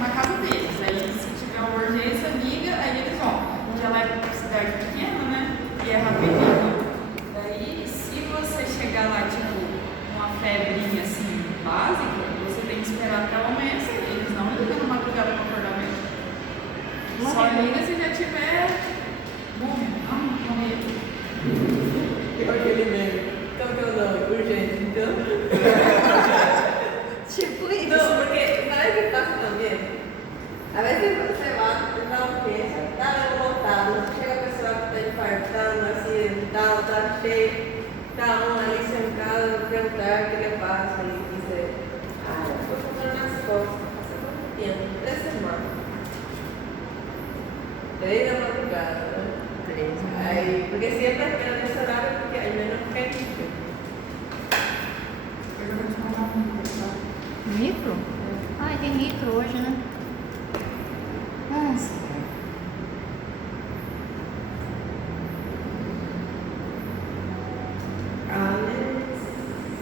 na casa deles. Aí, se tiver uma urgência, liga, aí eles vão. Porque ela é cidade pequena, né? E é rapidinho. Daí, se você chegar lá, tipo, uma febrinha assim, básica, você tem que esperar até o amanhecer. Eles não ligam na madrugada para acordar mesmo. Só liga se já tiver. Morreu. Igual aquele meme. Então que eu não, urgente, então. Tipo isso. Não, porque sabe o que passa também? Às vezes você vai, você dá um pensa, tá lotado, chega a pessoa que está infartando, acidental, tá cheio, tá um ali sentado, perguntar o que ele passa e dizer, eu estou comprando nas costas, passa muito tempo, 3 semanas. 3 da madrugada, né? 3. Aí, porque sempre é nesse horário, porque ainda não quer ir. Eu vou te mandar um vídeo, tá? Micro? Ai, tem micro hoje, né? Nossa.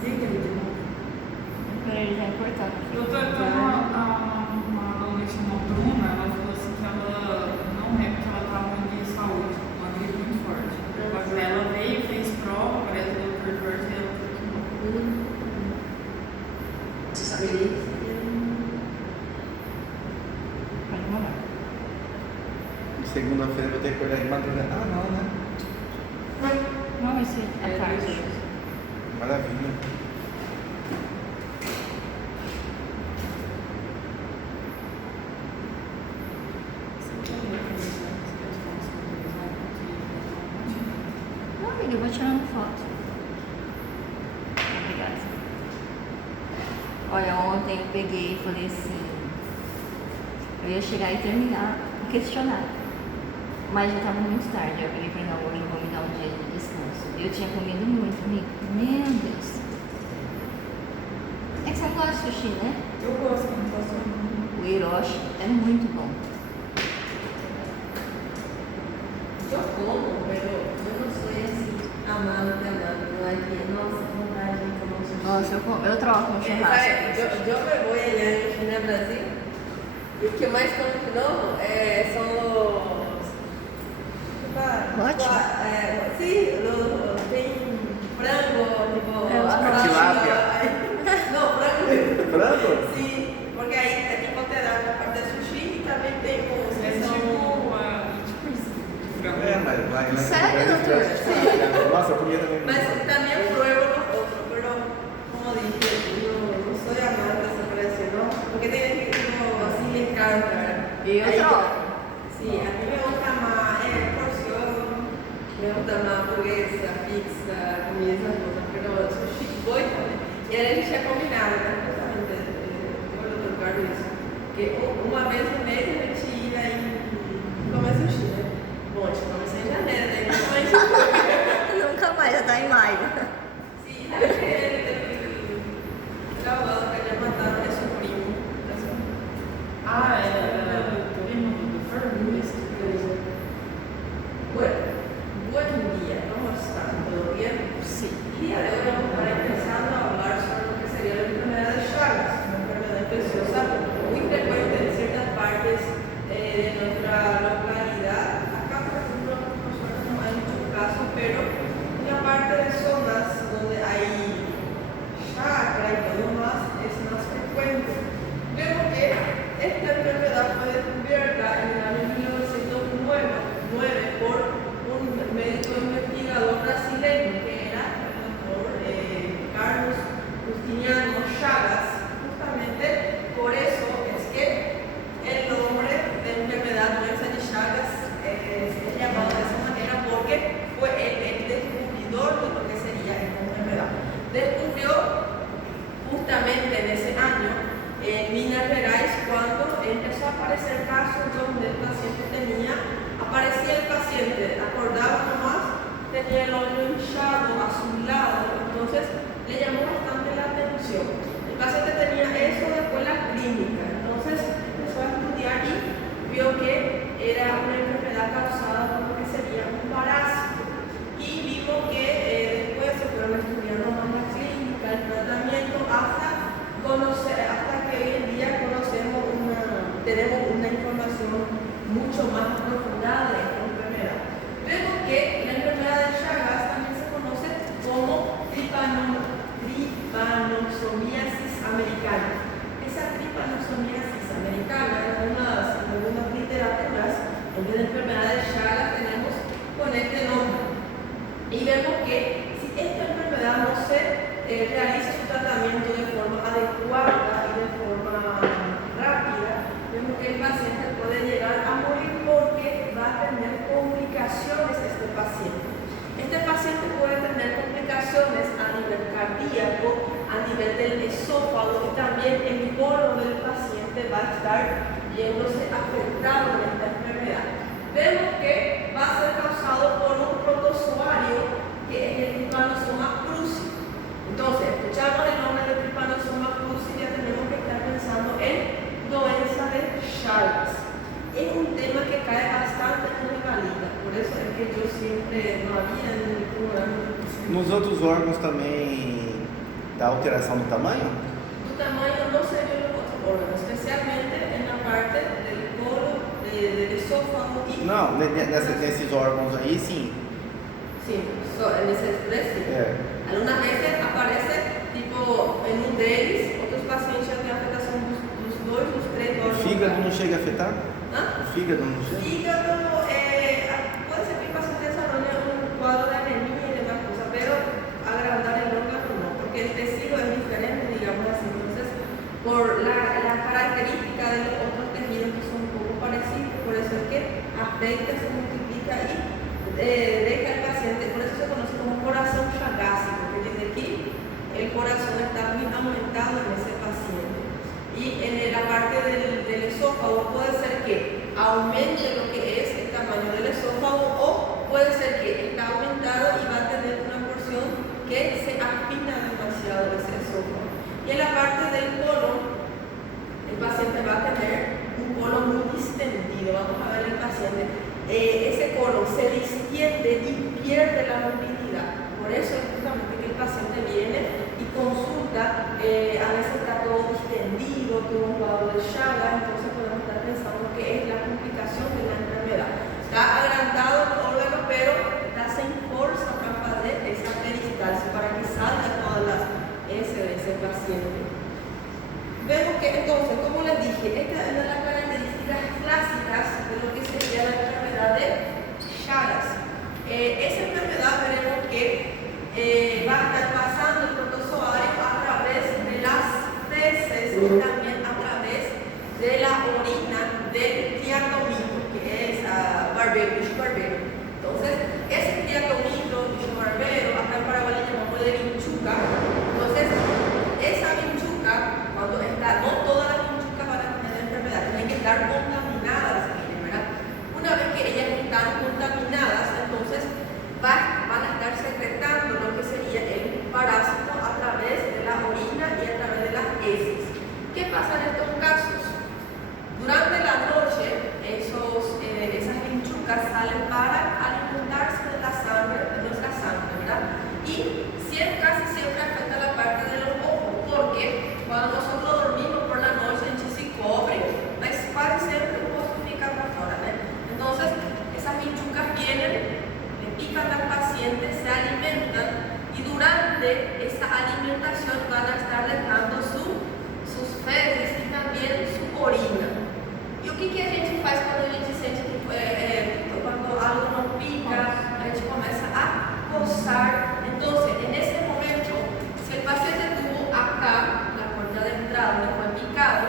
Liga de novo. Peraí, já é cortado. Eu tô uma aluna que chamou Bruna, ela falou assim que ela não é porque ela tá ruim de saúde, uma gripe muito forte. Mas ela veio, fez prova, parece que deu perverso e ela ficou. Você sabe isso? Pode mandar. Segunda-feira vou ter que acordar de madrugada. Ah, não, né? Não, esse é tarde. Maravilha. Não, amiga, eu vou tirando foto. Obrigada. Olha, ontem eu peguei e falei assim, eu ia chegar e terminar o questionário. Mas já estava muito tarde, eu peguei para não, hoje eu vou me dar um dia de descanso. Eu tinha comido muito, amigo. Meu Deus. É que você não gosta de sushi, né? Eu gosto, não posso. O Hiroshi é muito bom. Eu como, mas eu não sou assim, amado, não é que, nossa, vontade de comer um sushi. Nossa, eu troco no churrasco. Eu me voy allá en China, Brasil, e o que eu mais como de novo são os... Sim, tem frango, tipo... Tilápia. Não, frango. Frango? Sim, porque aí tipo te dá a parte de sushi e também tem como... É tipo isso, de frango. É, mas vai lá. Sério, doutor? Sim. Nossa, eu comia também. Mas también pruebo los otros, pero como dije, yo no soy amante de esa precio, ¿no? Porque tiene que tipo, así me encanta, ¿verdad? E eu Ahí- troco. Sí, a mí me gusta más porción, me gusta más hamburguesa, pizza, comida, esas cosas, pero sushi voy también. Y ahora a gente tinha combinado, né? Justamente, eu e o Dr. Carlos, isso, que uma vez no mês a gente ia em comer sushi, né? Bom, a gente começou em janeiro, né? Então a gente foi. Nunca mais, já tá em maio. Sí, el trabajo que le mataron a su primo. Ah, é o primo do Fergus, que coisa. Bueno, buen día, ¿cómo están? ¿Todo bien? Sim. El día de hoy vamos a estar empezando a hablar sobre lo que sería la enfermedad de Chagas, una enfermedad infecciosa muy frecuente en ciertas partes de nuestra localidad. Acá, por ejemplo, nosotros no hay muchos casos, pero en la parte de zonas donde hay chacra y todo más, es más frecuente. Vemos que esta enfermedad fue descubierta en el año 1909 por un médico investigador brasileño que era el doctor Carlos Justiniano Chagas. Justamente por eso es que el nombre de enfermedad doença de Chagas es llamado de esa manera porque fue el descubridor de lo que sería esta enfermedad. Descubrió justamente en ese año en Minas Gerais cuando empezó a aparecer casos donde el paciente aparecía el paciente, acordaba nomás, tenía el ojo hinchado, azulado, entonces le llamó bastante la atención. El paciente tenía eso después la clínica, entonces empezó a estudiar y vio que era una enfermedad causada por lo que sería un parásito. Y vimos que después se fueron estudiando más la clínica, el tratamiento, hasta que hoy en día conocemos una tenemos una información mucho más profunda de esta enfermedad. Vemos que la enfermedad de Chagas también se conoce como tripanosomiasis americana. Esa tripanosomiasis americana en algunas literaturas donde la enfermedad de Chagas tenemos con este nombre. Y vemos que si esta enfermedad no se realiza su tratamiento de forma adecuada y de forma rápida, vemos que el paciente puede llegar a morir porque va a tener complicaciones este paciente. Este paciente puede tener complicaciones a nivel cardíaco, a nivel del esófago y también el colon del paciente va a estar yéndose afectado en esta enfermedad. Vemos que va a ser causado por un protozoario que es el Trypanosoma cruzi. Entonces, escuchamos el nombre del Trypanosoma cruzi y ya tenemos que estar pensando en doença de Chagas. Es un tema que cae bastante en regalida, por eso es que yo siempre no había en el programa. Nos outros órgãos também dá alteração do tamanho? Tu tamaño no se ve en los otros órganos, especialmente en la parte del colon, del esófago y... Não, nesses órgãos aí sim. Sí, en ese estrés, sí. Algunas veces aparece tipo en un de ellos, otros pacientes ya tienen afectación los dos, los tres O órganos. fígado não chega a afetar? ¿Ah? O fígado não chega? Hígado, puede ser que el paciente desarrolle un cuadro de anemia y demás cosas, pero agrandar el órgano no, porque el tejido es diferente, digamos así. Entonces, por la característica de los otros tejidos que son un poco parecidos, por eso es que afecta, se multiplica y deja al paciente, por eso se conoce como corazón chagásico, que desde aquí el corazón está muy aumentado en ese paciente. Y en la parte del esófago puede ser que aumente lo que es el tamaño del esófago o puede ser que está aumentado y va a tener una porción que se afina demasiado ese esófago. Y en la parte del colon, el paciente va a tener un colon muy distendido. Vamos a ver el paciente. Ese colon se distiende y pierde la movilidad. Por eso es justamente que el paciente viene y consulta, a veces está todo distendido, todo un cuadro de Chagas, entonces podemos estar pensando que es la complicación de la enfermedad. Está agrandado el órgano, pero está sin fuerza para hacer esa peristalsis, para que salga todas las S de ese paciente. Vemos que entonces, como les dije, esta es una de las características clásicas de lo que sería la enfermedad de Chagas. Esa enfermedad veremos que va a estar pasando el protozoario a través de las feces y también a través de la orina del diatomito, que es bicho barbero. Entonces, ese diatomito, bicho barbero, acá en Paraguay le llamamos de vinchuca. Entonces, esa vinchuca, cuando está, no todas las vinchucas van a tener la enfermedad, tienen que estar contaminadas, ¿verdad? Una vez que ellas están contaminadas, entonces van a estar secretando lo que sería el parásito a través de la orina y a través de las heces. ¿Qué pasa en estos casos? Durante la noche, esas vinchucas salen para alimentarse de la sangre, de nuestra sangre, ¿verdad? Y casi siempre afecta la parte de los ojos, porque cuando nosotros dormimos por la noche en se cobre, mas quase sempre o rosto fica para fora, ¿no? Entonces, esas vinchucas vienen, pican al paciente, se alimentan y durante esa alimentación van a estar dejando sus fezes y también su orina. E o que a gente faz quando a gente sente que quando algo não pica, a gente começa a coçar. Entonces, en ese momento, si el paciente tuvo acá la puerta de entrada donde fue picado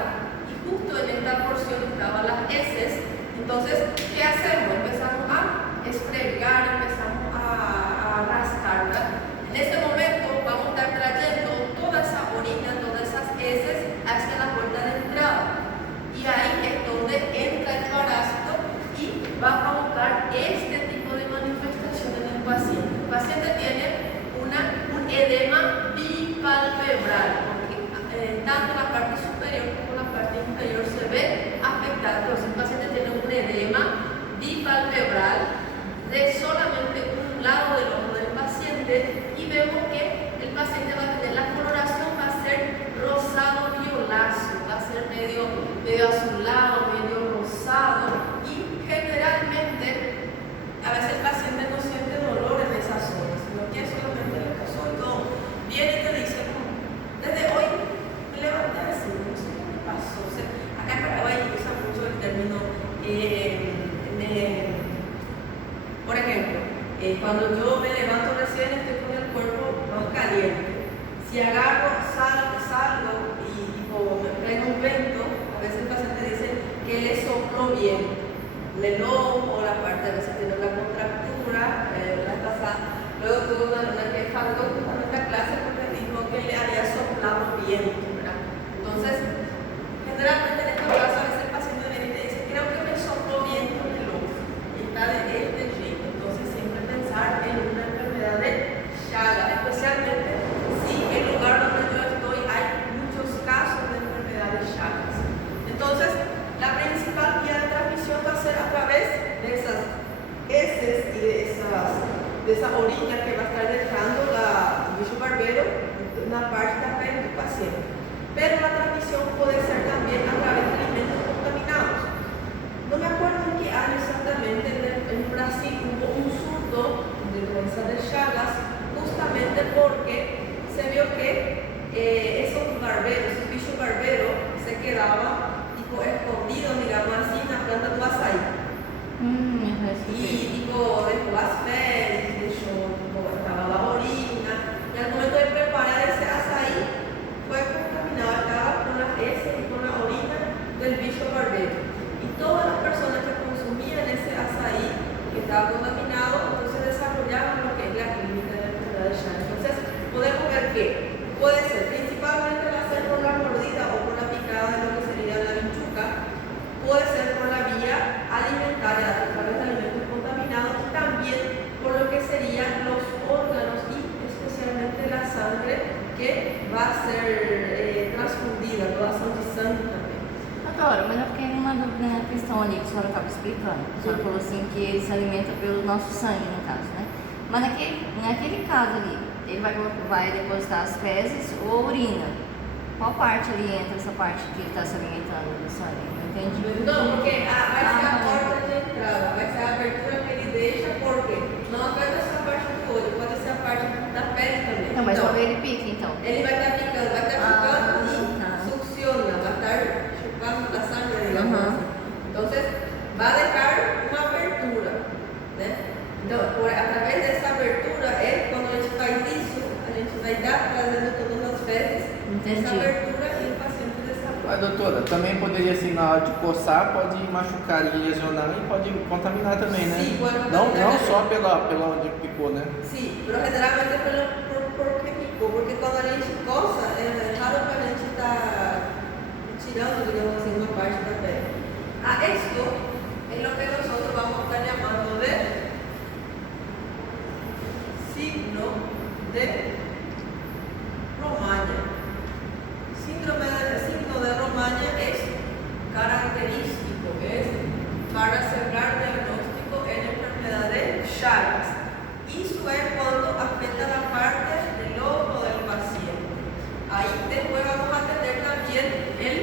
y justo en esta porción estaban las heces, entonces, ¿qué hacemos? Empezamos a esfregar, empezamos a rascarla. En ese momento vamos a estar trayendo toda esa orina, todas esas heces hacia la puerta de entrada. Y ahí es donde entra el parásito y va a provocar este tipo de manifestación en el paciente. El paciente tiene un edema bipalpebral, porque tanto la parte superior como la parte inferior se ve afectada. Entonces, el paciente tiene un edema bipalpebral de solamente un lado del ojo del paciente y vemos que el paciente va a tener la coloración, va a ser rosado violáceo, va a ser medio azulado, cuando yo me levanto recién estoy con el cuerpo más caliente. Si agarro, salgo y tipo, me pega un vento, a veces el paciente dice que le sopló bien. El ojo, la parte a veces tiene una contractura, la pasada. Luego tuve una que faltó justamente a clase porque dijo que le había soplado viento, ¿verdad? Entonces, generalmente en estos casos a veces el paciente viene y te dice, creo que me sopló viento en el ojo. Y está de este jeito. Entonces, siempre pensar en una enfermedad de Chagas, especialmente si en el lugar donde yo estoy hay muchos casos de enfermedad de Chagas. Entonces, la principal vía de transmisión va a ser a través de esas heces y de esa orina que va a estar dejando el bicho barbero en una parte de tu paciente. Pero la transmisión puede ser también a través de alimentos contaminados. No me acuerdo en qué año exactamente, en Brasil hubo un surto de influenza de Chagas, justamente porque se vio que esos barberos, esos bichos barberos, se quedaban tipo escondidos, digamos así, en la planta de açaí. Y tipo, dejó las fezes, estaba la orina, y al momento de preparar ese açaí, fue contaminado, estaba con las heces y con la orina del bicho barbero. Y todas las personas que consumían ese açaí que estaba contaminado, entonces desarrollaban lo que es la clínica de la enfermedad de Chagas. Entonces, podemos ver que puede ser principalmente va a ser por la mordida o por la picada de lo que sería la vinchuca, puede ser por la vía alimentaria, a través de alimentos contaminados, y también por lo que serían los órganos y especialmente la sangre que va a ser transfundida, toda a sangre também. Doutora, mas eu fiquei numa dúvida na questão ali que a senhora estava explicando. A senhora falou assim que ele se alimenta pelo nosso sangue, no caso, né? Mas naquele caso ali, ele vai depositar as fezes ou urina? Qual parte ali entra essa parte que ele está se alimentando do sangue? Não entendi. Não, porque vai ser a porta de entrada, vai ser a abertura que ele deixa, porque não apenas essa parte do olho, pode ser a parte da pele também. Não, mas então, só ele pica, então. Ele vai estar picando, e succiona, vai estar chupando a sangre, digamos assim. Entonces, va a dejar una abertura, ¿no? Entonces, a través de esa abertura es cuando a gente faz isso, a gente vai estar trazendo todas as fezes dessa abertura e o paciente desarrolla. Mas doutora, também poderia assim, na hora de coçar, pode machucar e lesionar e pode contaminar também, né? Sim, pode contaminar. Não só pela onde picou, né? Sim, pero generalmente porque picou, porque quando a gente coça, é raro que a gente está tirando, digamos assim, uma parte da pele. Esto es lo que nosotros vamos a estar llamando de signo de Romaña. Signo de Romaña es característico, es para cerrar diagnóstico en enfermedad de Chagas. Eso es cuando afecta la parte del ojo del paciente. Ahí después vamos a tener también el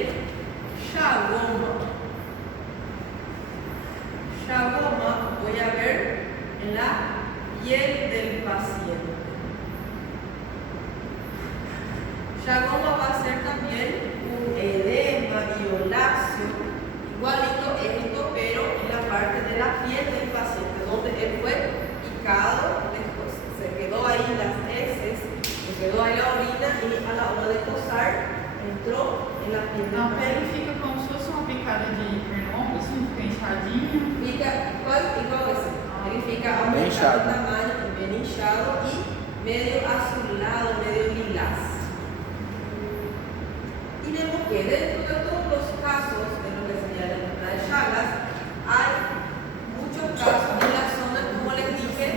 chagoma. Chagoma voy a ver en la piel del paciente. Chagoma va a ser también un edema violáceo, igualito esto, pero en la parte de la piel del paciente, donde él fue picado, después se quedó ahí las heces, se quedó ahí la orina y a la hora de coçar entrou en la piel del A pele paciente. fica como se fosse uma picada de pernilongo, assim, fica inchadinha. Fica quase igual assim. Ele fica Bem aumentado inchado. o tamanho, bem inchado e medio azulado, medio lilás. Y vemos que dentro de todos los casos de lo que sería la enfermedad de Chagas, hay muchos casos en las zonas, como les dije,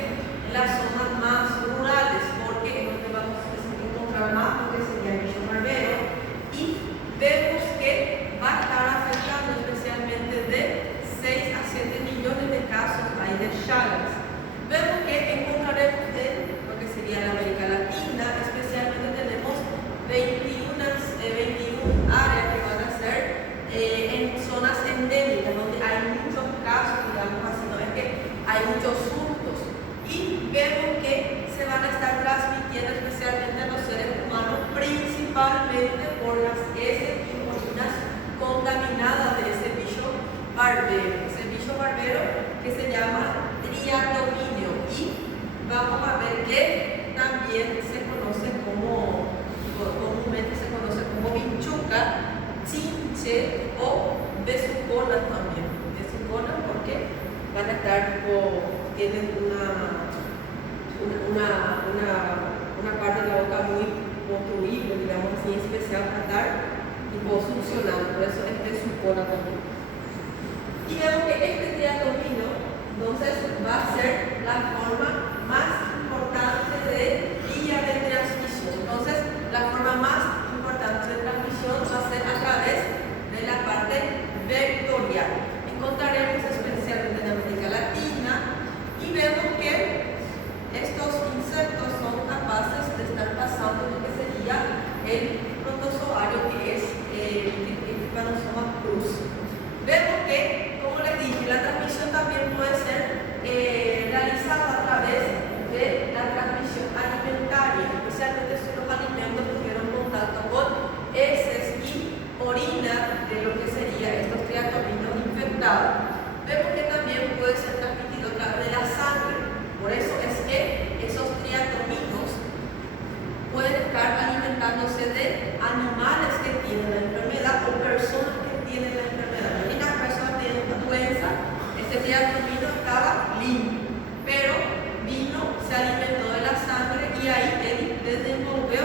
en las zonas más rurales, porque es donde vamos a encontrar más lo que sería el bicho barbero, y vemos que va a estar afectando especialmente de 6 a 7 millones de casos ahí de Chagas. Vemos que encontraremos en lo que sería la América Latina, especialmente tenemos 21 áreas que van a ser en zonas endémicas, donde hay muchos casos, digamos así, no es que hay muchos surtos, y vemos que se van a estar transmitiendo especialmente a los seres humanos, principalmente por las heces y orinas contaminadas de ese bicho barbero que se llama triatomíneo, y vamos a ver que también se conoce como, comúnmente se conoce como vinchuca, chinche o besuconas también. Besuconas porque van a estar tienen una parte de la boca muy obstruible, digamos así, especial para estar tipo succionando, por eso es besucona también. Y vemos que este triatomino entonces va a ser la forma más importante de vía de transmisión. Entonces, la forma más importante de transmisión va a ser a través de la parte vectorial. Encontraremos especialmente en América Latina y vemos que estos insectos son capaces de estar pasando lo que sería el protozoario, que es el Trypanosoma cruz. Vemos que, como les dije, la transmisión también puede ser realizada a través de la transmisión alimentaria, especialmente si los alimentos tuvieron contacto con heces y orina de lo que sería estos triatominos infectados. Vemos que también puede ser transmitido a través de la sangre. Por eso es que esos triatominos pueden estar alimentándose de animales que tienen la enfermedad o personas que tienen la enfermedad. Si una persona tiene una doença, este triatomino estaba limpio, pero vino, se alimentó de la sangre y ahí él desenvolvió,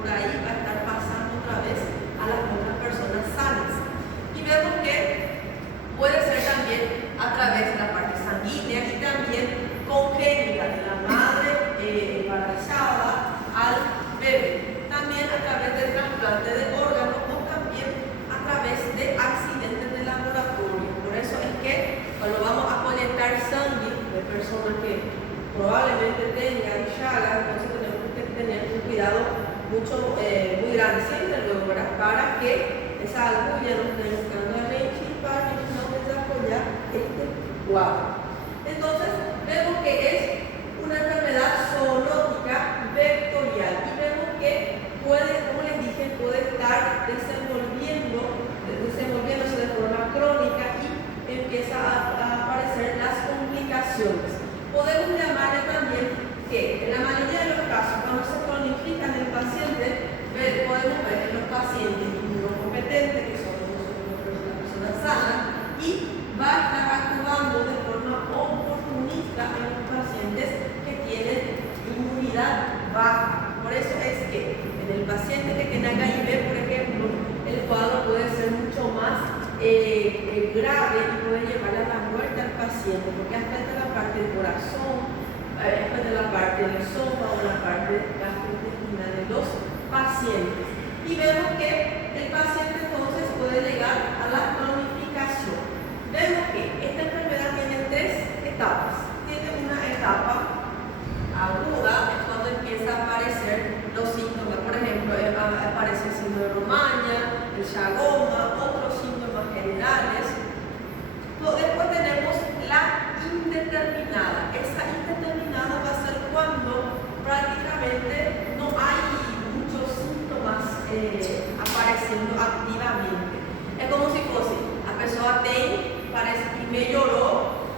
por ahí va a estar pasando otra vez a las otras personas sanas. Y vemos que puede ser también a través de la parte sanguínea y también congénita de la madre embarazada al bebé. También a través del trasplante de órganos o también a través de accidentes de laboratorio. Por eso es que cuando vamos a colectar sangre de personas que probablemente tengan llagas, entonces tenemos que tener un cuidado muy grande siempre luego, ¿verdad? Para que esa agulla no esté buscando a leche y para que no desarrollar este cuadro. Entonces vemos que es una enfermedad zoonótica vectorial y vemos que puede, como les dije, puede estar desenvolviéndose de forma crónica y empieza a aparecer las complicaciones. Podemos llamarle también que en la mayoría de los casos, cuando se cronifica en el paciente, podemos ver en los pacientes inmunocompetentes, que son las personas sanas, y va a estar actuando de forma oportunista en los pacientes que tienen inmunidad baja. Por eso es que en el paciente que tiene HIV, por ejemplo, el cuadro puede ser mucho más grave y puede llevar a la muerte al paciente, porque afecta la parte del corazón, afecta la parte del esófago, la parte gastrointestinal de los pacientes. Y vemos que el paciente entonces puede llegar a la cronificación. Vemos que esta enfermedad tiene tres etapas. Tiene una etapa aguda, es cuando empieza a aparecer los síntomas. Por ejemplo, aparece el síndrome de Romaña, el Chagoma, otros síntomas generales. Después tenemos la indeterminada. Esa indeterminada va a ser cuando prácticamente no hay muchos síntomas apareciendo activamente. Es como si fuese, la persona parece que me lloró,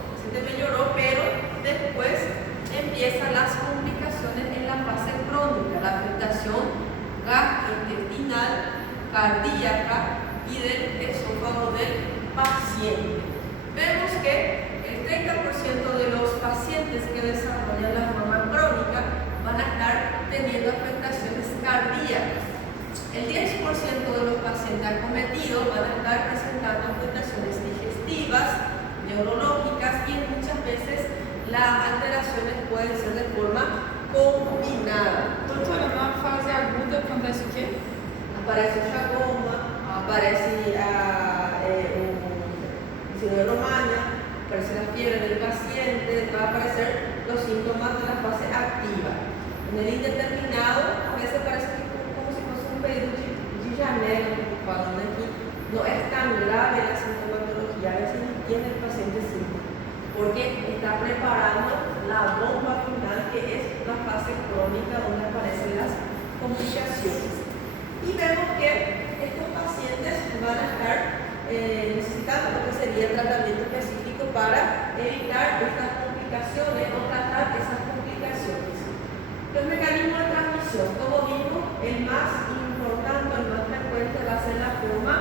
pero después empiezan las complicaciones en la fase crónica, la afectación gastrointestinal, cardíaca y del esófago del paciente. Vemos que el 30% de los pacientes que desarrollan la forma crónica van a estar teniendo afectaciones cardíacas. El 10% de los pacientes acometidos van a estar presentando afectaciones digestivas, neurológicas y muchas veces las alteraciones pueden ser de forma combinada. Doutora, na fase aguda acontece o quê? Aparece o Chagoma, aparece o síndrome de Romaña, aparece la fiebre del paciente, va a aparecer los síntomas de la fase activa. En el indeterminado, a veces parece como si fuese un pedido de llanero, cuando aquí no es tan grave la sintomatología, a veces no tiene el paciente síntomas, porque está preparando la bomba final, que es la fase crónica donde aparecen las complicaciones. Y vemos que estos pacientes van a estar necesitando lo que sería tratamiento específico para evitar estas complicaciones o tratar esas complicaciones Los mecanismos de transmisión, como digo, el más importante, el más frecuente va a ser la forma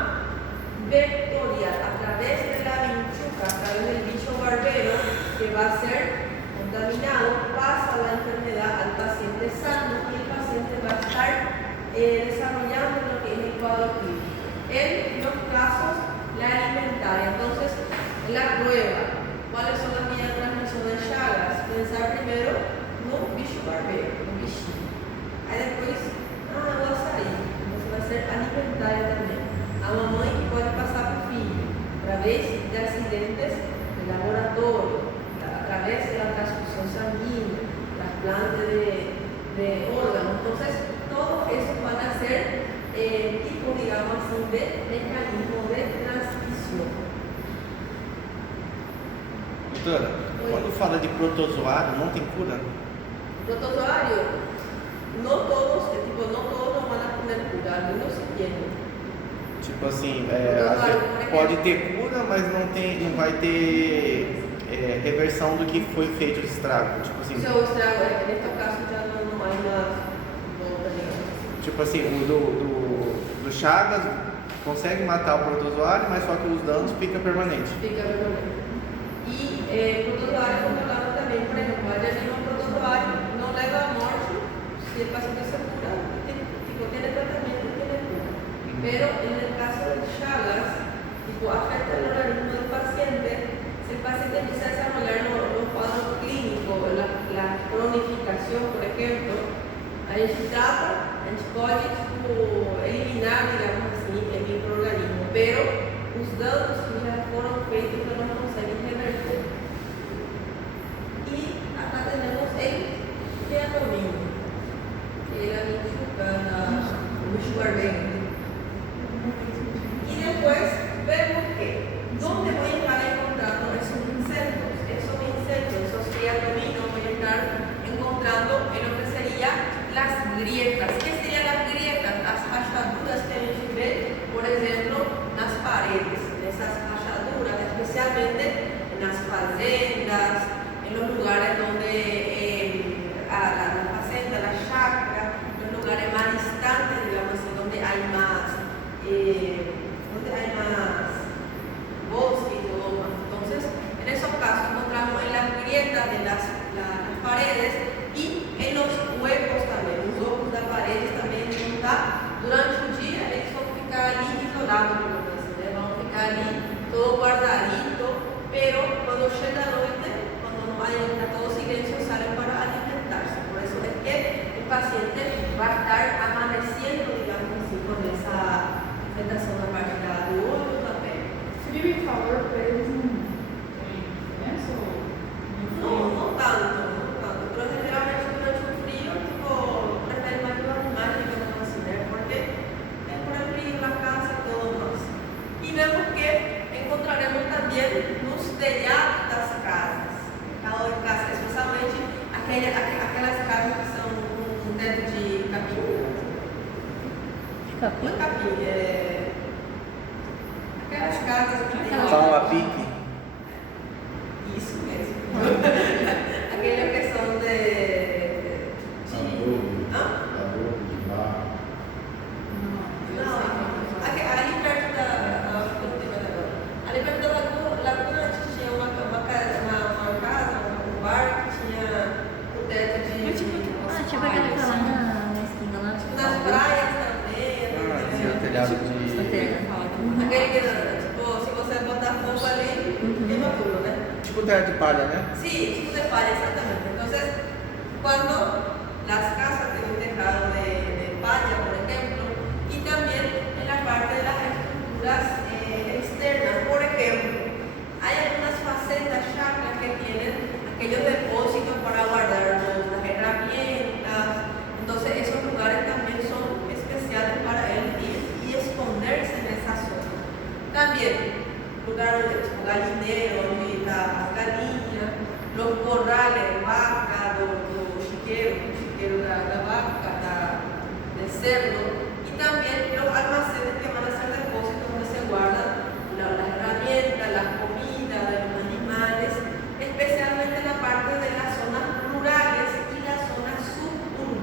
vectorial, a través de la vinchuca, a través del bicho barbero, que va a ser contaminado, pasa la enfermedad al paciente sano y el paciente va a estar desarrollando lo que es el cuadro clínico. En los casos, la alimentaria. Entonces, la prueba. ¿Cuáles son las vías de transmisión de Chagas? Pensar primero no bicho barbero, no bichinho. Aí depois, vou sair. Você vai ser alimentaria também. A mamãe que pode passar para o filho, através de acidentes de laboratório, através da transfusão sanguínea, trasplante de órganos. Entonces, todo eso van a ser tipo, digamos así, de mecanismo de transmisión. Doutora, quando fala de protozoário, não tem cura? Protozoário, não todos não van a poder curar, não se tiene. Tipo assim, às vezes pode ter cura, mas não vai ter reversão do que foi feito o estrago. Tipo assim, O estrago, neste caso, já não há mais volta, digamos. tipo assim, o do Chagas consegue matar o protozoário, mas só que os danos ficam permanentes. Fica permanente. E protozoário controlado também, por exemplo, a diagnostic protozoário não leva à morte se o paciente se cura, tiene tratamento y tiene cura. Pero en el caso de Chagas, afecta el organismo del paciente, si el paciente empieza a desarrollar los cuadros clínicos, la cronificación, por ejemplo, a gente trata, a gente pode eliminar, digamos assim, el microorganismo, pero os danos que já foram feitos não conseguem reverter. E acá tenemos el teatomino, que era o bicho barbero. Y después vemos que ¿dónde voy a estar encontrando esos insectos? Esos teatominos voy a estar encontrando en lo que serían las grietas. ¿Qué serían las grietas? Las rachaduras que a gente ve, por ejemplo, en las paredes. Esas rachaduras, especialmente en las fazendas, en los lugares donde la fazenda, la chacra, los lugares más distantes, digamos así, donde hay más bosques y todo más. Entonces, en esos casos encontramos en las grietas de las paredes y en los huecos también. Los huecos de las paredes también no está. Durante el día ellos van a ficar ali isolados, van a ficar ali todo guardadito, pero cuando llega la noche, cuando no hay, está todo silencio, salen para alimentarse. Por eso es que el paciente va a estar amaneciendo, digamos así, con esa afectação na parte do olho da pele. Você vive calor para eles não tem diferença ou Não tanto. Pero generalmente durante o frio, prefere mais animais, digamos assim, né? Porque é por el frio, la casa e todo más. E vemos que encontraremos também nos telhados das casas, cada casa, especialmente aquelas casas que são com teto de capim. Não é capim, aquelas casas que tem. Pau a pique. Isso mesmo. Aqueles que são de. Não, ali perto da. Ali perto da laguna a gente tinha uma casa, um bar que tinha o teto de. Tipo aquela que tá lá na esquina lá. Nas praias também. Esse é o telhado de. Aquele que, se você botar fogo ali, queima tudo, né? Tipo telhado de palha, né? Sí, tipo de palla, exactamente. Entonces, cuando las casas tienen tejado de palla, por ejemplo, y también en la parte de las estructuras externas, por ejemplo, hay algunas facetas chacras que tienen aquellos depósitos para guardar las herramientas. Entonces, esos lugares también son especiales para él ir y esconderse en esa zona. También, lugares de gallinero, donde están las galinas, los corrales de vaca, los chiqueros de la vaca, del cerdo, y también los almacenes que van a ser depósitos donde se guardan las herramientas, la comida de los animales, especialmente en la parte de las zonas rurales y las zonas suburbanas.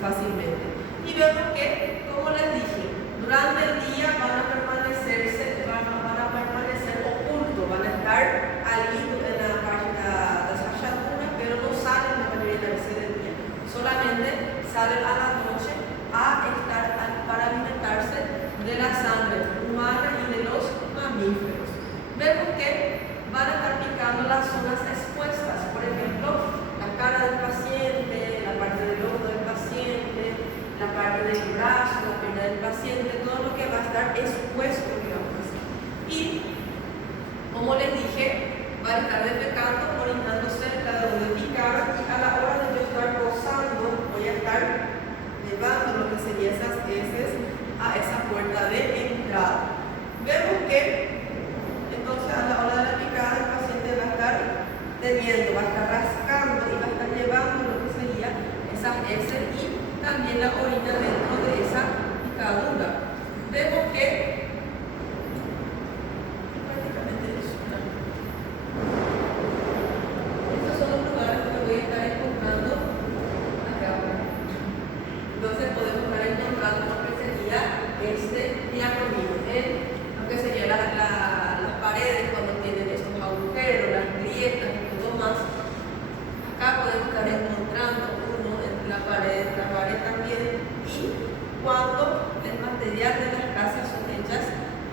fácilmente. Y vemos que, como les dije, durante el día van a permanecer ocultos, van a estar allí en la página de las rayaduras, pero no salen la mayoría de las veces del día. Solamente salen a la noche para alimentarse de la sangre humana y de los mamíferos. Vemos que van a estar picando las zonas expuestas, por ejemplo, la cara del paciente, la parte del hombro del paciente, la parte del brazo, la pierna del paciente, todo lo que va a estar expuesto, digamos. Y, como les dije, va a estar defecando, orinando cerca de donde picaron, y a la hora de yo estar rozando, voy a estar llevando lo que serían esas heces a esa puerta de entrada. Vemos que entonces a la hora de la picada el paciente va a estar teniendo, va a estar rascando y va a estar llevando lo que sería esas heces y también la orina dentro de esa picadura. Vemos que prácticamente estos son los lugares donde voy a estar encontrando acá. Entonces podemos estar encontrando lo que sería este diacronimo, lo que sería las paredes cuando tienen estos agujeros, las grietas y todo más. Acá podemos estar encontrando uno entre la pared también, y cuando el material de las casas son hechas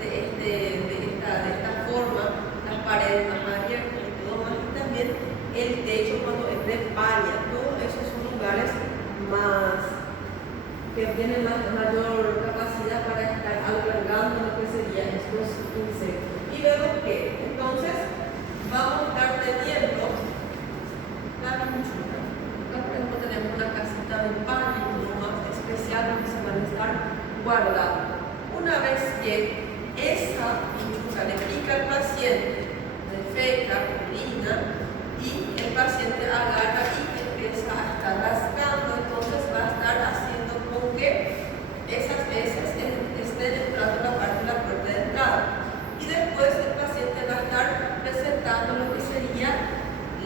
de esta forma, las paredes más abiertas y todo más, y también el techo cuando es de paña. Todos esos son lugares que tienen mayor capacidad para estar albergando lo que serían estos insectos. Y vemos que entonces vamos a estar teniendo, acá por ejemplo tenemos una casita de paño, uno más especial donde se van a estar guardando. Una vez que esa pinchuca le pica al paciente, defeca, orina, y el paciente agarra y empieza a estar rascando, entonces va a estar haciendo con que esas heces estén entrando en la parte de la puerta de entrada. Y después el paciente va a estar presentando lo que serían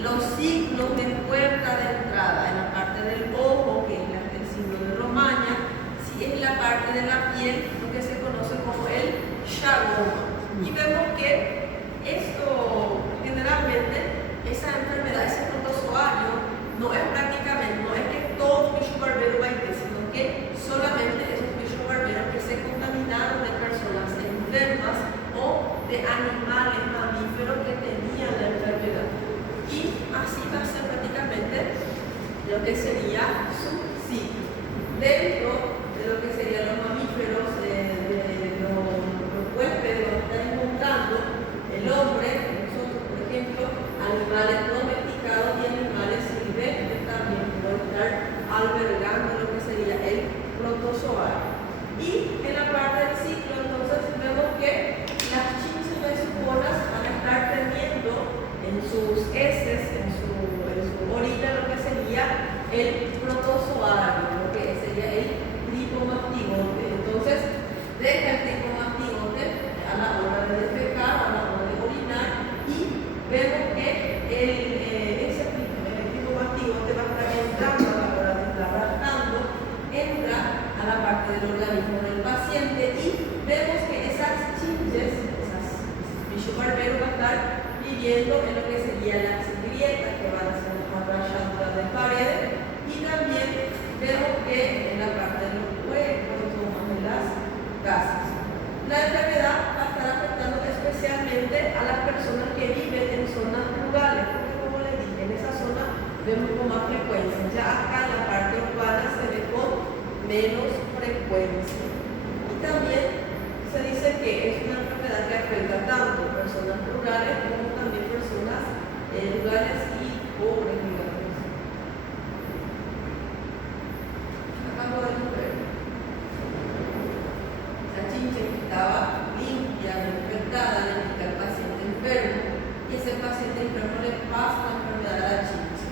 los signos de puerta de entrada, en la parte del ojo, que es el signo de Romaña, si es la parte de la piel, lo que se conoce como el chagoma. Y vemos que esto, generalmente, esa enfermedad, ese protozoario, no es que todo bicho barbero va a ir, sino que solamente esos bichos barberos que se contaminaron de personas enfermas o de animales mamíferos que tenían la enfermedad. Y así va a ser prácticamente lo que sería su ciclo. Dentro de lo que serían los mamíferos, de los huéspedes que están encontrando, el hombre, nosotros por ejemplo, animales domesticados y animales silvestres también pueden estar albergando lo que sería el protozoario. Y en la parte del ciclo entonces vemos que las chinches besuconas van a estar teniendo en sus heces, en su orina, lo que sería el protozoario, lo que sería el tricomastigote. Entonces, deja el tricomastigote a la hora de defecar, a la hora de orinar, y vemos que ese tricomastigote va a estar entrando a la hora de estar rascando, entra a la parte del organismo del paciente, y vemos que esas chinches, bicho barbero, va a estar viviendo en lo que serían las grietas que van a ser las rayaduras de pared, y también vemos que en la parte de los huecos o de las casas. La enfermedad va a estar afectando especialmente a las personas que viven en zonas rurales, porque como les dije, en esa zona vemos con más frecuencia. Ya acá en la parte urbana se ve con menos frecuencia. Y también se dice que es una enfermedad que afecta tanto a personas rurales como también personas rurales y pobres, digamos. Acá podemos ver la chinche que estaba limpia, infectada, le pica al paciente enfermo, y ese paciente enfermo le pasa la enfermedad a la chinche.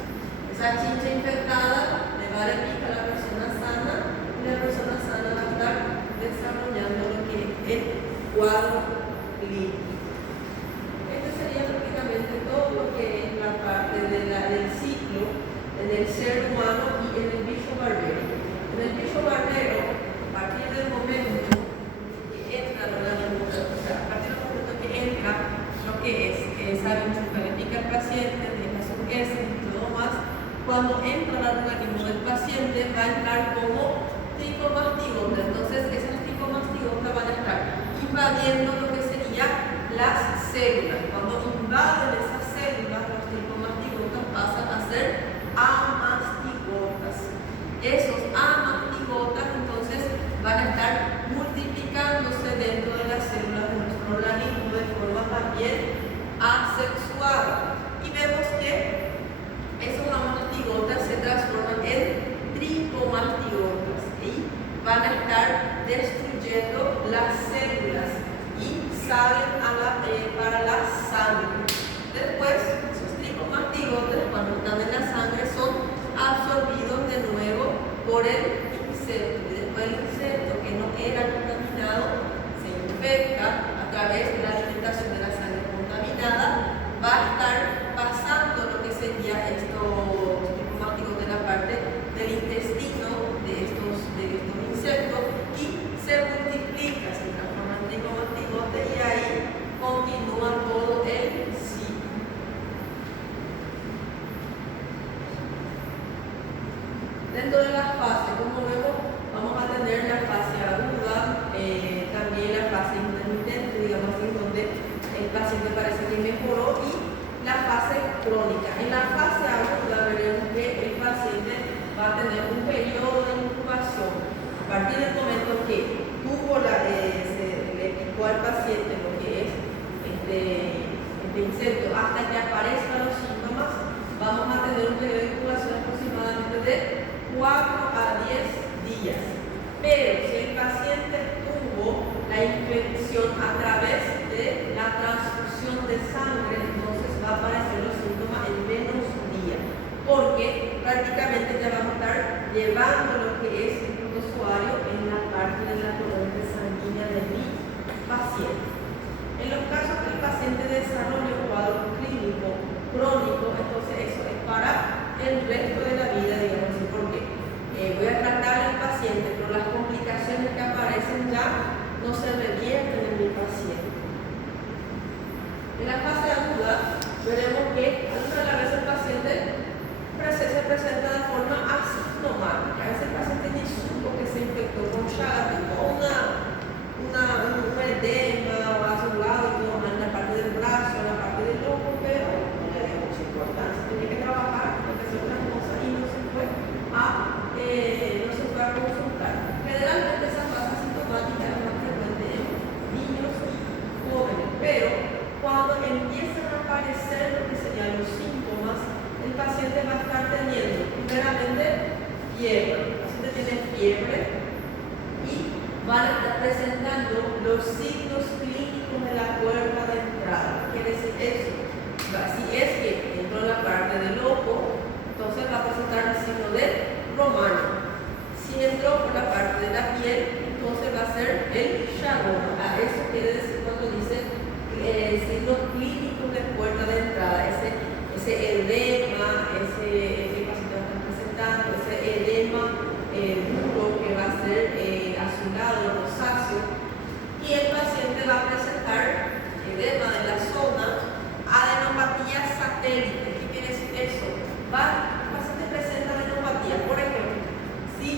Esa chinche infectada le va a picar a la persona sana, y la persona sana va a estar desarrollando lo que es el cuadro clínico. Este sería prácticamente todo lo que es la parte del ciclo en el ser humano y en el bicho barbero. En paciente va a entrar como tricomastigota. Entonces esas tricomastigotas van a estar invadiendo lo que sería las células. Cuando invaden esas células, los tricomastigotas pasan a ser amastigotas. Esos amastigotas entonces van a estar multiplicándose dentro de las células de nuestro organismo de forma también asexuada. Y vemos que esos amastigotas se transforman en tricomastigotas y van a estar destruyendo las células y salen para la sangre. Después, esos tricomastigotas, cuando están en la sangre, son absorbidos de nuevo por el insecto. Y después el insecto que no era contaminado se infecta a través de la alimentación de la sangre contaminada, va a estar pasando lo que sería estos tricomastigotas de la parte del intestino de estos insectos y se multiplica, se transforma en tricomastigote y ahí continúa todo el ciclo. Dentro de las fases, como vemos, vamos a tener la fase aguda, también la fase intermitente, digamos así, donde el paciente parece que mejoró, y la fase crónica. En la fase aguda veremos que el paciente va a tener un periodo de incubación. A partir del momento que se le picó al paciente lo que es este insecto hasta que aparezcan los síntomas, vamos a tener un periodo de incubación aproximadamente de 4 a 10 días. Pero si el paciente tuvo la infección a través de la transfusión de sangre, entonces va a aparecer los síntomas en menos días, porque prácticamente ya vamos a estar llevando lo que es el protozoario en la parte de la corriente sanguínea de mi paciente. En los casos que el paciente desarrolle un cuadro clínico crónico, entonces eso es para el resto de la vida, digamos así, porque voy a tratar al paciente, pero las complicaciones que aparecen ya no se revierten en mi paciente. En la fase aguda veremos que algunas de las veces el paciente se presenta de forma asintomática. A veces el paciente ni supo que se infectó con Chagas, tuvo un edema o hace un lado y todo en la parte del brazo, en la parte del ojo, pero no le dio mucha importancia. Tenía que trabajar, tenía que hacer otras cosas y no se fue a consultar. Generalmente esa fase asintomática es más frecuente en niños y jóvenes, pero cuando empiezan a aparecer lo que serían los síntomas, el paciente va a estar teniendo primeramente fiebre. El paciente tiene fiebre y van a estar presentando los signos clínicos de la puerta de entrada. ¿Qué quiere decir eso? Si es que entró en la parte del ojo, entonces va a presentar el signo de Romano. Si entró por la parte de la piel, entonces va a ser el Chagas. A eso quiere decir cuando dice signos clínicos de puerta de entrada, ese edema, ese paciente va a estar presentando, ese edema duro que va a ser azulado, rosáceo, y el paciente va a presentar edema de la zona, adenopatía satélite. ¿Qué quiere decir eso? El paciente presenta adenopatía, por ejemplo, si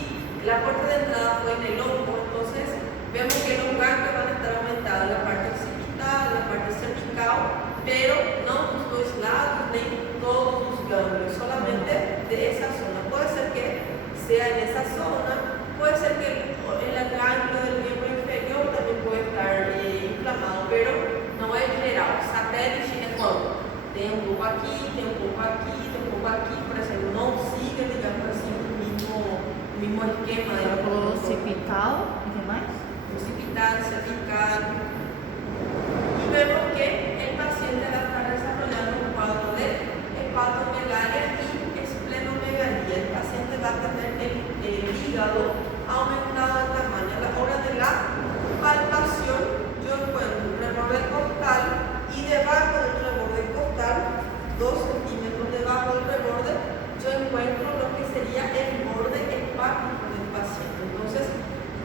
la puerta de entrada fue en el ojo, entonces vemos que los ganglios van a estar aumentados en la parte occipital, en la parte cervical, pero no los dos lados ni todos los ganglios, solamente de esa zona. Puede ser que sea en esa zona, puede ser que el ganglio del miembro inferior también puede estar inflamado, pero no es general. Satélite é quando tem pouco aqui, tem pouco aqui, tem pouco aqui, por exemplo, não siga, digamos assim, o mesmo esquema. Ela falou occipital, e que mais? Occipital, cervical. Y vemos que el paciente va a estar desarrollando un cuadro de hepatomegalia y esplenomegalia. El paciente va a tener el hígado aumentado de tamaño. A la hora de la palpación, yo encuentro un reborde costal y debajo del reborde costal, 2 centímetros debajo del reborde, yo encuentro lo que sería el borde hepático del paciente. Entonces,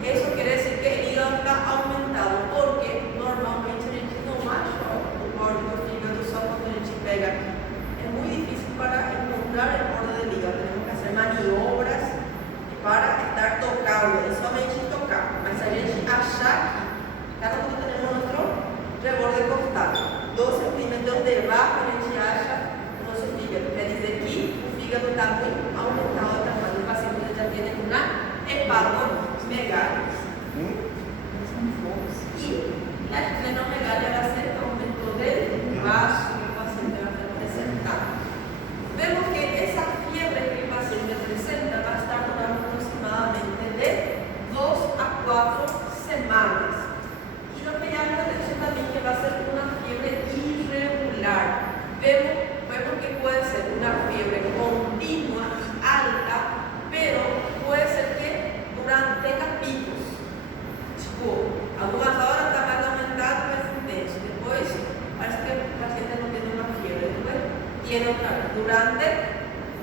eso quiere decir que el hígado está aumentado, porque normalmente a gente não acha o borde do fígado só quando a gente pega aqui. É muito difícil para encontrar el borde del hígado. Tenemos que hacer maniobras esplenomegalia. ¿Mm? Y la esplenomegalia va a ser aumento del vaso que el paciente va a presentar. Vemos que esa fiebre que el paciente presenta va a estar durando aproximadamente de 2 a 4 semanas. Y lo que llama la atención también que va a ser una fiebre irregular. Vemos que puede ser una fiebre continua y alta, pero puede ser que tenga picos. Algunas horas está más aumentado, más intenso. Después parece que el paciente no tiene una fiebre. Después tiene otra vez durante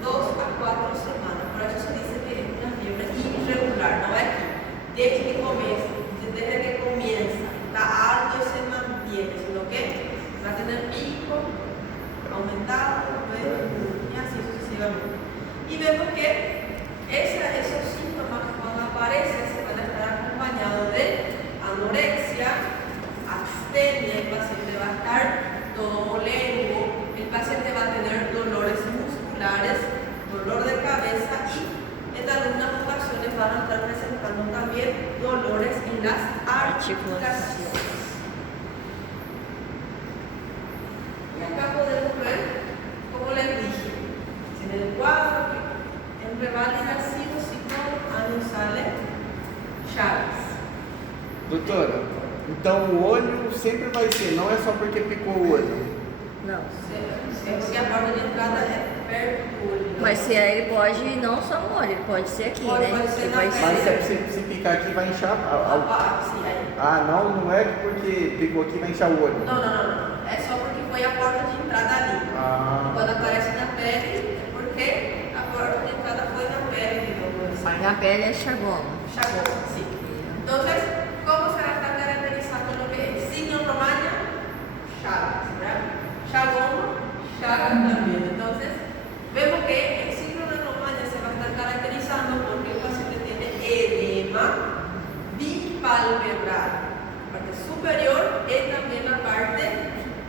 2 a 4 semanas. Por eso se dice que es una fiebre irregular. No es desde que comienza, está alto y se mantiene, sino que va a tener pico, aumentado, y así sucesivamente. Y vemos que esos síntomas cuando aparecen se van a estar acompañados de anorexia, abstenia, el paciente va a estar todo molengo, el paciente va a tener dolores musculares, dolor de cabeza y en algunas ocasiones van a estar presentando también dolores en las articulaciones. Y acá podemos ver, como les dije, en el cuadro que en reválida sale chagas. Doutora, então o olho sempre vai ser, não é só porque picou o olho. Não. Se a porta de entrada é perto do olho. Mas se ele pode não só no olho, ele pode ser aqui, Pode, né? pode ser Ele na vai pele. Mas se picar aqui vai inchar. Sim, aí. Ah, não é porque picou aqui vai inchar o olho. Não. É só porque foi a porta de entrada ali. Ah. Quando aparece na pele, é porque a porta de entrada foi na pele, digamos assim. Mas na pele é chagoma. Chagoma, sí. Entonces, ¿cómo se va a estar caracterizando lo que es? Signo romaña, chagas, ¿verdad? Chagoma, chagas también. Entonces, vemos que el signo de romaña se va a estar caracterizando porque el paciente tiene edema bipalpebral, la parte superior y también la parte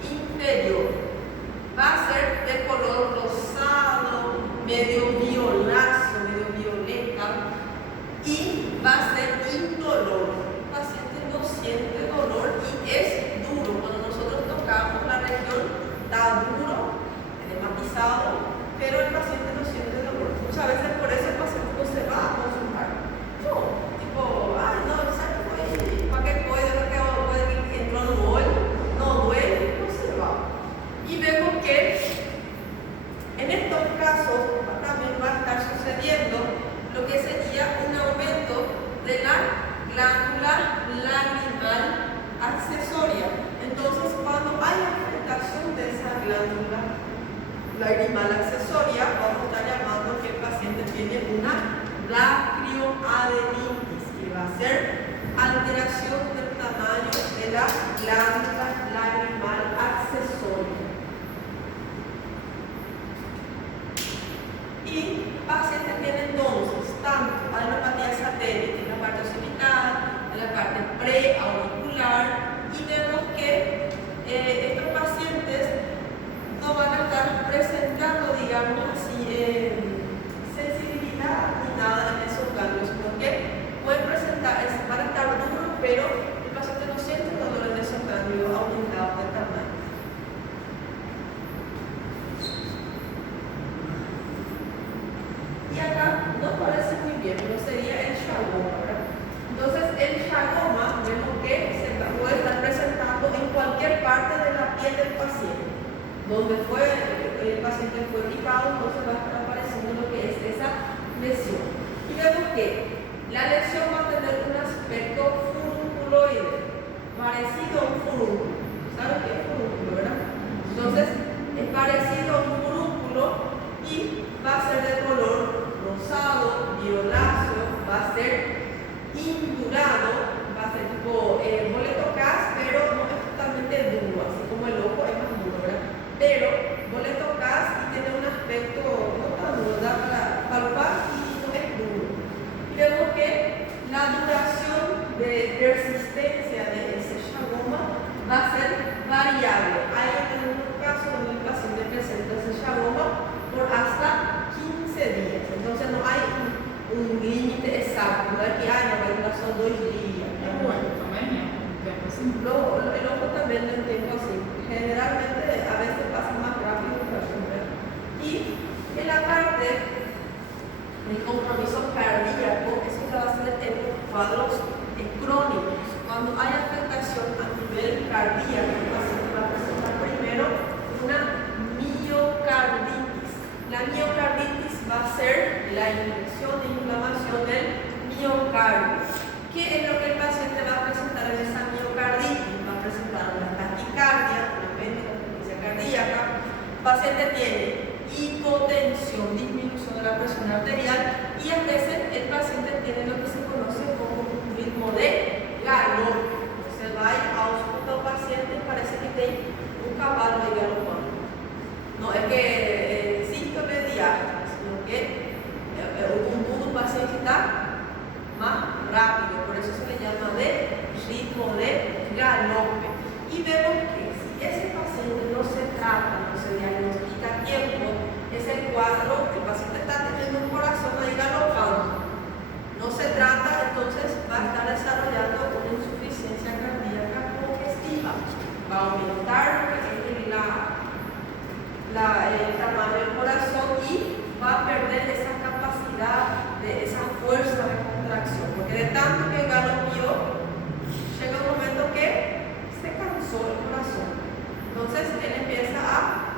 inferior. Va a ser de color rosado, medio violáceo, medio violeta, y va a ser indolor. El paciente no siente dolor y es duro. Cuando nosotros tocamos la región, está duro, edematizado, pero el paciente no siente dolor. Muchas veces por eso el paciente no se va a consultar. No, tipo, ay, no, ¿sabes qué? ¿Para qué puede? ¿Para qué puede que entró en un olho? No duele, no se va. Y vemos que en estos casos también va a estar sucediendo lo que sería un aumento de la glándula lagrimal accesoria. Entonces, cuando hay afectación de esa glándula lagrimal accesoria, vamos a estar llamando que el paciente tiene una lacrioadenitis, que va a ser alteración del tamaño de la glándula lagrimal accesoria. Y el paciente tiene entonces tanto adenopatía satélite en la parte occipital, en la parte preauricular, y vemos que estos pacientes no van a estar presentando, digamos así, sensibilidad ni nada en esos ganglios, porque pueden presentar, van a estar duros, pero el paciente no siente dolor en esos ganglios aumentados de tamaño. Y acá no parece muy bien, pero sería el chagoma, ¿verdad? Entonces, el chagoma, vemos que se puede estar presentando en cualquier parte de la piel del paciente. Donde el paciente fue picado, entonces va a estar apareciendo lo que es esa lesión. Y vemos que la lesión va a tener un aspecto furunculoide, parecido a un furúnculo. ¿Saben qué es furúnculo, verdad? Entonces, es parecido a un furúnculo y va a ser de color rosado, violáceo, va a ser indurado, va a ser tipo boleto cas, pero no es totalmente duro, así como el ojo es más duro, ¿verdad? Pero boleto cas y tiene un aspecto no tan duro, da para palpar y no es duro. Y vemos que la duración de persistencia de ese chagoma va a ser variable. Hay en algunos casos donde el paciente presenta ese chagoma por hasta 15 días. Entonces no hay un límite exacto, no hay que haya una son 2 días. É muito também, é um tempo assim. El ojo también es un tiempo así. Generalmente a veces pasa más rápido que la sombra. Y en la parte del compromiso cardíaco, eso se va a hacer en los cuadros crónicos. Cuando hay afectación a nivel cardíaco, el paciente va a presentar primero una miocarditis. La miocarditis va a ser la infección de inflamación del miocardio. ¿Qué es lo que el paciente va a presentar en esa miocarditis? Va a presentar una taquicardia, una frecuencia cardíaca. El paciente tiene hipotensión, disminución de la presión arterial y a veces el paciente tiene lo que se conoce como un ritmo de galope. Você vai auscultar o paciente y parece que tiene un caballo ahí galopando. No es que síntoma de diástase, sino que el paciente está más rápido, por eso se le llama de ritmo de galope. Y vemos que si ese paciente no se trata, no se diagnostica a tiempo, es el cuadro, el paciente está teniendo un corazón ahí galopando. No se trata, entonces va a estar desarrollando una insuficiencia cardíaca congestiva. Va a aumentar el tamaño del corazón y va a perder esa capacidad, esa fuerza de contracción. Porque de tanto que galopió, llega un momento que se cansó el corazón. Entonces él empieza a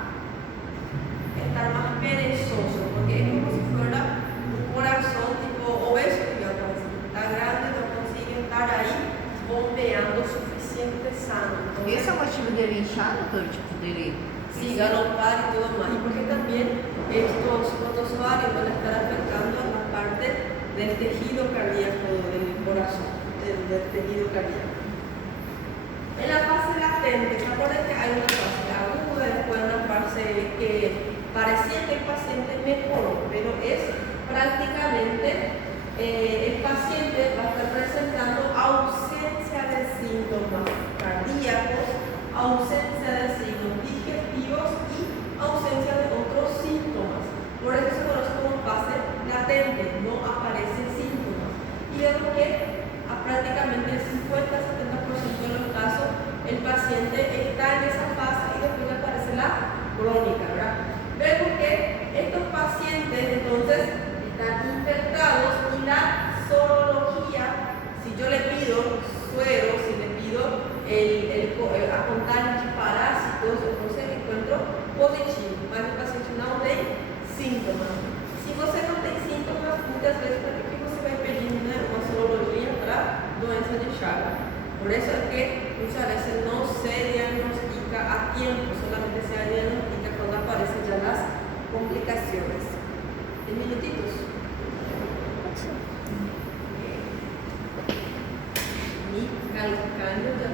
estar más perezoso, porque es como si fuera un corazón tipo obeso, digamos, está grande, no consigue estar ahí bombeando suficiente sangre. Entonces, Esse é o motivo dele inchar, doutor? Tipo, dele... sí, galopar y todo más. Y porque también estos protozoarios van a estar afectando a la parte del tejido cardíaco del corazón, del tejido cardíaco. En la fase latente, ¿se acuerdan que hay una fase aguda, después una fase que parecía que el paciente mejoró, pero es prácticamente el paciente va a estar presentando ausencia de síntomas cardíacos, ausencia de signos digestivos y ausencia de otros síntomas. Por eso se conoce como fase latente, no aparecen síntomas. Y vemos que a prácticamente el 50-70% de los casos el paciente está en esa fase y después aparece la crónica, ¿verdad? Vemos que estos pacientes entonces están infectados y la sorología, si yo le pido suero, si le pido a contar parásitos, entonces encuentro positivo, mas el paciente no tiene síntomas. Si você não tem síntomas, muitas vezes para que você vai pedir uma sorologia para doença de Chagas. Por eso es que muchas veces no se diagnostica a tiempo, solamente se diagnostica cuando aparecen ya las complicaciones. ¿En minutitos? Mi calcaño ya